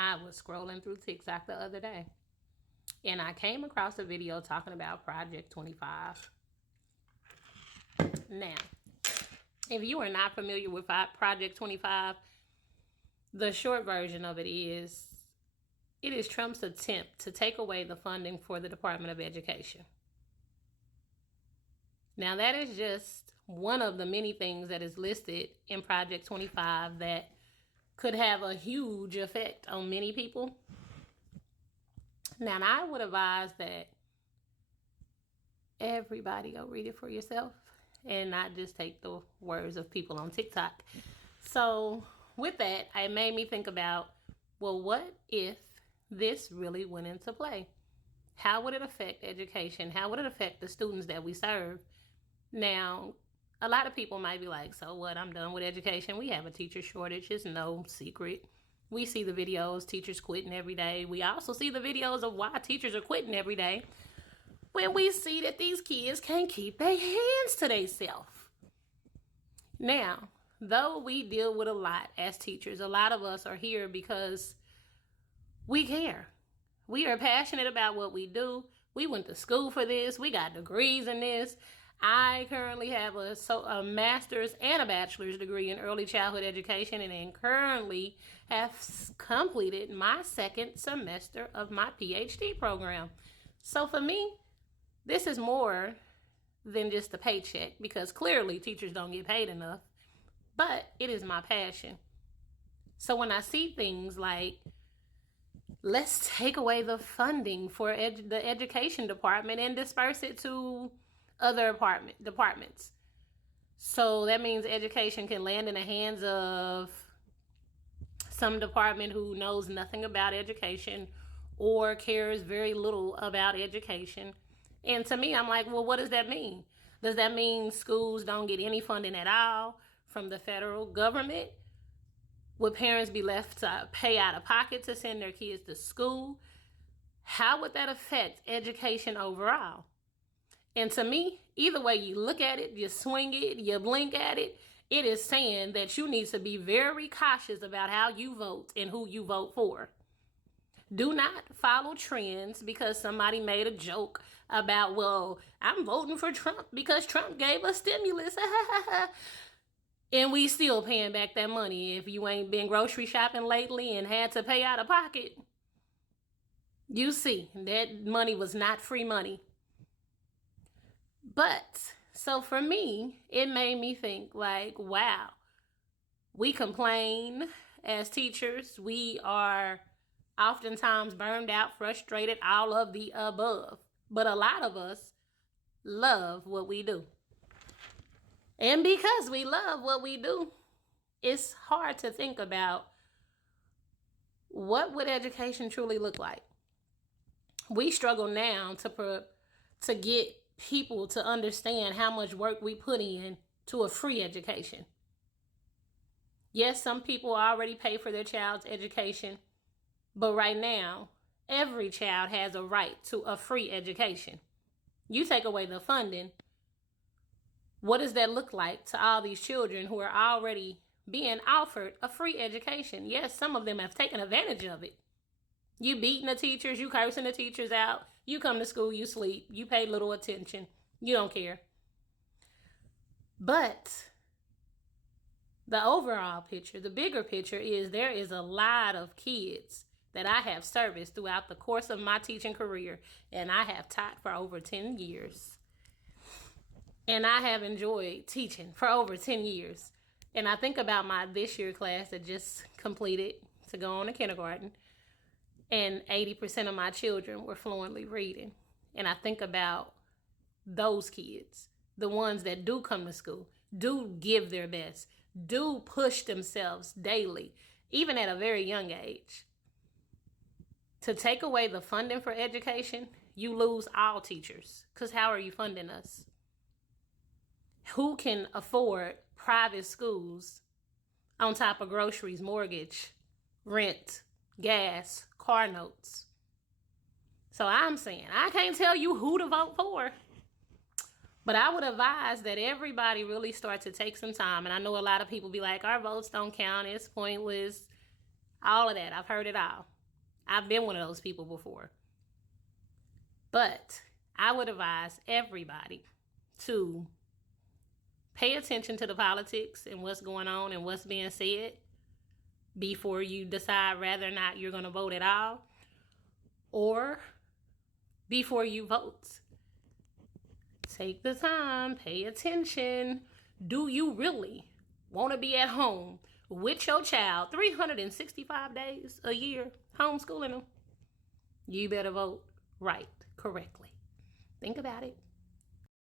I was scrolling through TikTok the other day and I came across a video talking about Project 25. Now, if you are not familiar with Project 25, the short version of it is Trump's attempt to take away the funding for the Department of Education. Now, that is just one of the many things that is listed in Project 25 that could have a huge effect on many people. Now, I would advise that everybody go read it for yourself and not just take the words of people on TikTok. So with that, it made me think about, well, what if this really went into play? How would it affect education? How would it affect the students that we serve? Now, a lot of people might be like, so what? I'm done with education. We have a teacher shortage. It's no secret. We see the videos, teachers quitting every day. We also see the videos of why teachers are quitting every day when we see that these kids can't keep their hands to themselves. Now, though we deal with a lot as teachers, a lot of us are here because we care. We are passionate about what we do. We went to school for this. We got degrees in this. I currently have a master's and a bachelor's degree in early childhood education, and then currently have completed my second semester of my PhD program. So for me, this is more than just a paycheck, because clearly teachers don't get paid enough, but it is my passion. So when I see things like, let's take away the funding for the education department and disperse it to other departments. So that means education can land in the hands of some department who knows nothing about education or cares very little about education. And to me, I'm like, well, what does that mean? Does that mean schools don't get any funding at all from the federal government? Would parents be left to pay out of pocket to send their kids to school? How would that affect education overall? And to me, either way you look at it, you swing it, you blink at it, it is saying that you need to be very cautious about how you vote and who you vote for. Do not follow trends because somebody made a joke about, well, I'm voting for Trump because Trump gave us stimulus. And we still paying back that money. If you ain't been grocery shopping lately and had to pay out of pocket, you see that money was not free money. But, so for me, it made me think like, wow, we complain as teachers. We are oftentimes burned out, frustrated, all of the above. But a lot of us love what we do. And because we love what we do, it's hard to think about what would education truly look like. We struggle now to get people to understand how much work we put in to a free education. Yes, some people already pay for their child's education, but right now, every child has a right to a free education. You take away the funding, what does that look like to all these children who are already being offered a free education? Yes, some of them have taken advantage of it. You beating the teachers, you cursing the teachers out, you come to school, you sleep, you pay little attention, you don't care. But the overall picture, the bigger picture is there is a lot of kids that I have serviced throughout the course of my teaching career, and I have taught for over 10 years. And I have enjoyed teaching for over 10 years. And I think about my this year class that just completed to go on to kindergarten, and 80% of my children were fluently reading. And I think about those kids, the ones that do come to school, do give their best, do push themselves daily, even at a very young age. To take away the funding for education, you lose all teachers. Because how are you funding us? Who can afford private schools on top of groceries, mortgage, rent, gas, car notes? So I'm saying, I can't tell you who to vote for, but I would advise that everybody really start to take some time. And I know a lot of people be like, our votes don't count, it's pointless. All of that. I've heard it all. I've been one of those people before. But I would advise everybody to pay attention to the politics and what's going on and what's being said before you decide whether or not you're going to vote at all, or before you vote. Take the time, pay attention. Do you really want to be at home with your child 365 days a year, homeschooling them? You better vote right, correctly. Think about it.